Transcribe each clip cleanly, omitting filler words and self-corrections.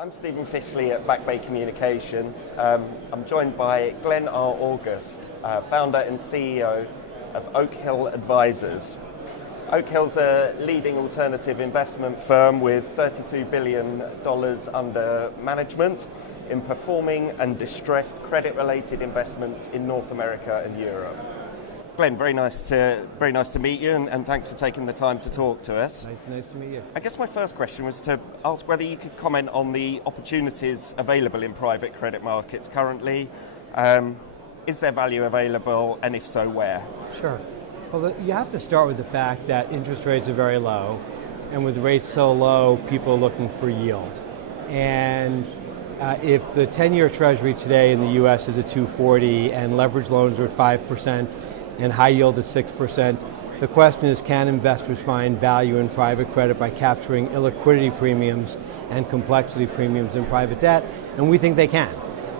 I'm Stephen Fishley at Back Bay Communications. I'm joined by Glenn R. August, founder and CEO of Oak Hill Advisors. Oak Hill's a leading alternative investment firm with $32 billion under management in performing and distressed credit-related investments in North America and Europe. Glenn, very nice to meet you, and thanks for taking the time to talk to us. Nice to meet you. I guess my first question was to ask whether you could comment on the opportunities available in private credit markets currently. Is there value available, and if so, where? Sure. Well, you have to start with the fact that interest rates are very low, and with rates so low, people are looking for yield. And if the 10-year Treasury today in the U.S. is at 240 and leverage loans are at 5%, and high yield at 6%. The question is, can investors find value in private credit by capturing illiquidity premiums and complexity premiums in private debt? And we think they can.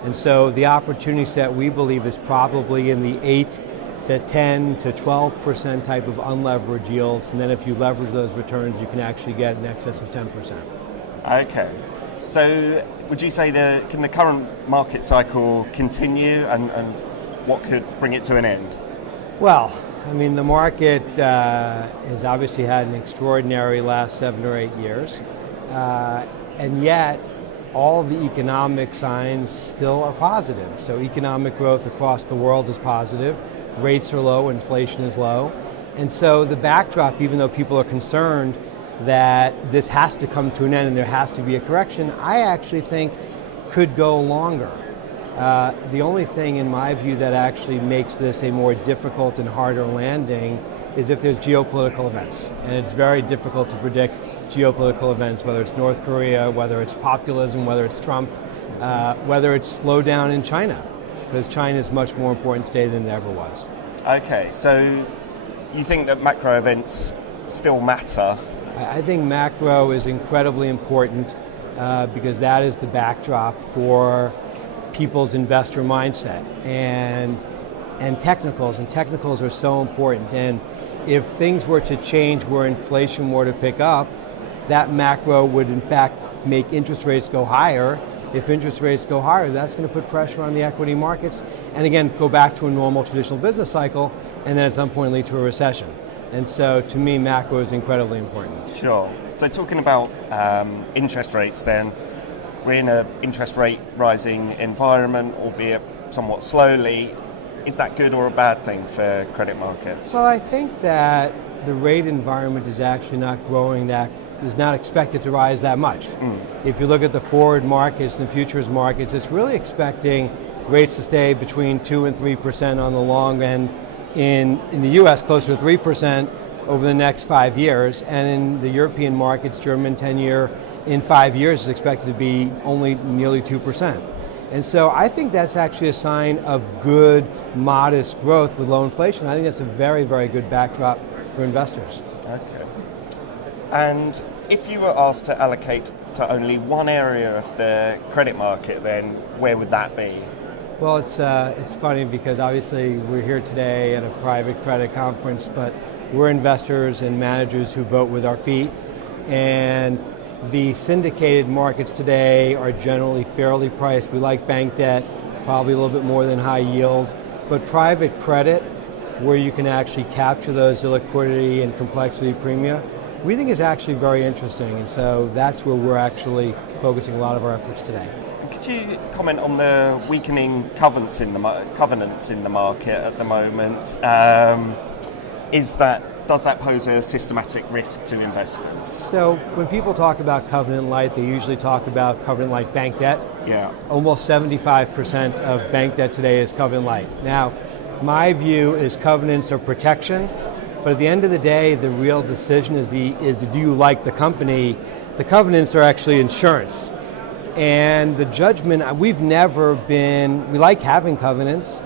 And so the opportunity set, we believe, is probably in the 8 to 10 to 12% type of unleveraged yields. And then if you leverage those returns, you can actually get in excess of 10%. Okay. So would you say can the current market cycle continue, and what could bring it to an end? Well, I mean, the market has obviously had an extraordinary last 7 or 8 years, and yet all of the economic signs still are positive. So economic growth across the world is positive, rates are low, inflation is low, and so the backdrop, even though people are concerned that this has to come to an end and there has to be a correction, I actually think could go longer. The only thing, in my view, that actually makes this a more difficult and harder landing is if there's geopolitical events. And it's very difficult to predict geopolitical events, whether it's North Korea, whether it's populism, whether it's Trump, whether it's slowdown in China, because China is much more important today than it ever was. Okay, so you think that macro events still matter? I think macro is incredibly important because that is the backdrop for people's investor mindset, and technicals are so important. And if things were to change where inflation were to pick up, that macro would in fact make interest rates go higher. If interest rates go higher, that's going to put pressure on the equity markets, and again go back to a normal traditional business cycle, and then at some point lead to a recession. And so to me, macro is incredibly important. Sure. So talking about interest rates then, we're in an interest rate rising environment, albeit somewhat slowly. Is that good or a bad thing for credit markets? Well, I think that the rate environment is actually not growing, that is not expected to rise that much. If you look at the forward markets and the futures markets, it's really expecting rates to stay between 2 and 3% on the long end. In the US, closer to 3% over the next 5 years, and in the European markets, German 10-year in 5 years is expected to be only nearly 2%. And so I think that's actually a sign of good, modest growth with low inflation. I think that's a very, very good backdrop for investors. Okay. And if you were asked to allocate to only one area of the credit market, then where would that be? Well, it's funny because obviously we're here today at a private credit conference, but we're investors and managers who vote with our feet, and the syndicated markets today are generally fairly priced. We like bank debt, probably a little bit more than high yield, but private credit, where you can actually capture those illiquidity and complexity premia, we think is actually very interesting, and so that's where we're actually focusing a lot of our efforts today. Could you comment on the weakening covenants in the market at the moment? Does that pose a systematic risk to investors? So when people talk about covenant light, they usually talk about covenant light bank debt. Yeah. Almost 75% of bank debt today is covenant light. Now, my view is covenants are protection, but at the end of the day, the real decision is do you like the company? The covenants are actually insurance. And the judgment, we like having covenants.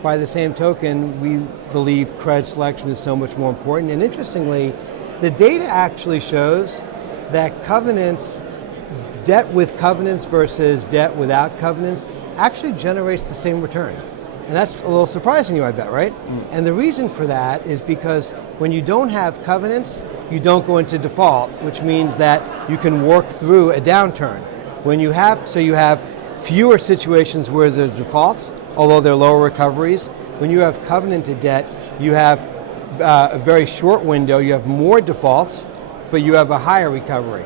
By the same token, we believe credit selection is so much more important. And interestingly, the data actually shows that covenants, debt with covenants versus debt without covenants, actually generates the same return. And that's a little surprising to you, I bet, right? And the reason for that is because when you don't have covenants, you don't go into default, which means that you can work through a downturn. So you have fewer situations where there's defaults, although they're lower recoveries. When you have covenanted debt, you have a very short window, you have more defaults, but you have a higher recovery.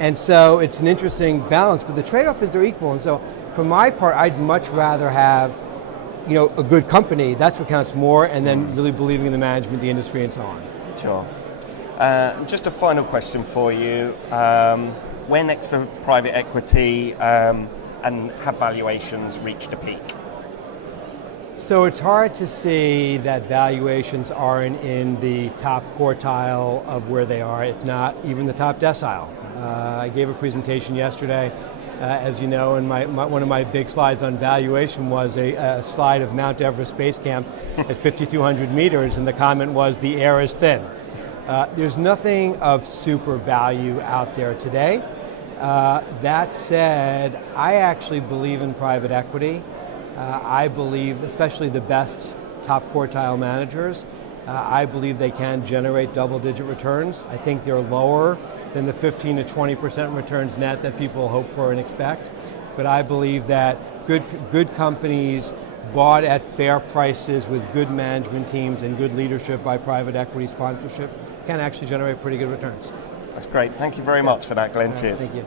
And so it's an interesting balance, but the trade-off is they're equal. And so for my part, I'd much rather have a good company, that's what counts more, and then really believing in the management, the industry, and so on. Sure. Just a final question for you. Where next for private equity, and have valuations reached a peak? So it's hard to see that valuations aren't in the top quartile of where they are, if not even the top decile. I gave a presentation yesterday, as you know, and one of my big slides on valuation was a slide of Mount Everest Base Camp at 5,200 meters, and the comment was, the air is thin. There's nothing of super value out there today. That said, I actually believe in private equity. I believe, especially the best top quartile managers, I believe they can generate double-digit returns. I think they're lower than the 15 to 20% returns net that people hope for and expect. But I believe that good companies bought at fair prices with good management teams and good leadership by private equity sponsorship can actually generate pretty good returns. That's great. Thank you very much for that, Glenn. Cheers. Thank you.